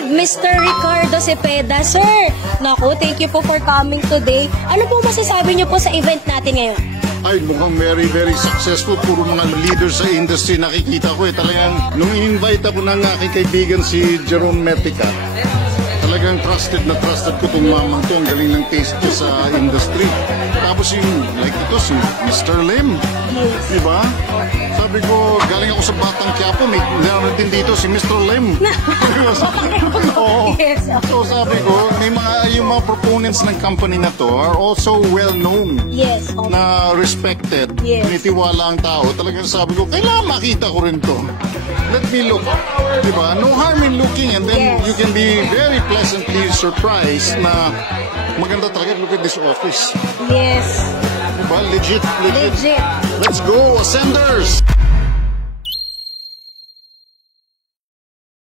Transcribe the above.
with Mr. Ricardo Cepeda. Sir, naku, thank you po for coming today. Ano po masasabi niyo po sa event natin ngayon? Ay, mukhang very, very successful. Puro mga leaders sa industry nakikita ko eh. Talagang, nung in-invite ako ng aking kaibigan si Jerome Metica, talagang trusted ko itong mamang to. Ang galing ng taste niya sa industry. Tapos yung, like ito, si Mr. Lim. Diba? Sabi ko, galing ako sa Batang Quiapo, may naroon din dito si Mr. Lim. Yes. So sabi ko, yung mga proponents ng company na to are also well known. Yes. Na respected. Yes. Nitiwala ang tao. Talagang sabi ko, kailangan makita ko rin to. Let me look. Diba? No harm in looking, and then Yes. you can be very pleasantly surprised na maganda talaga. Look at this office. Yes. Diba? Legit. Legit. Let's go, Ascenders!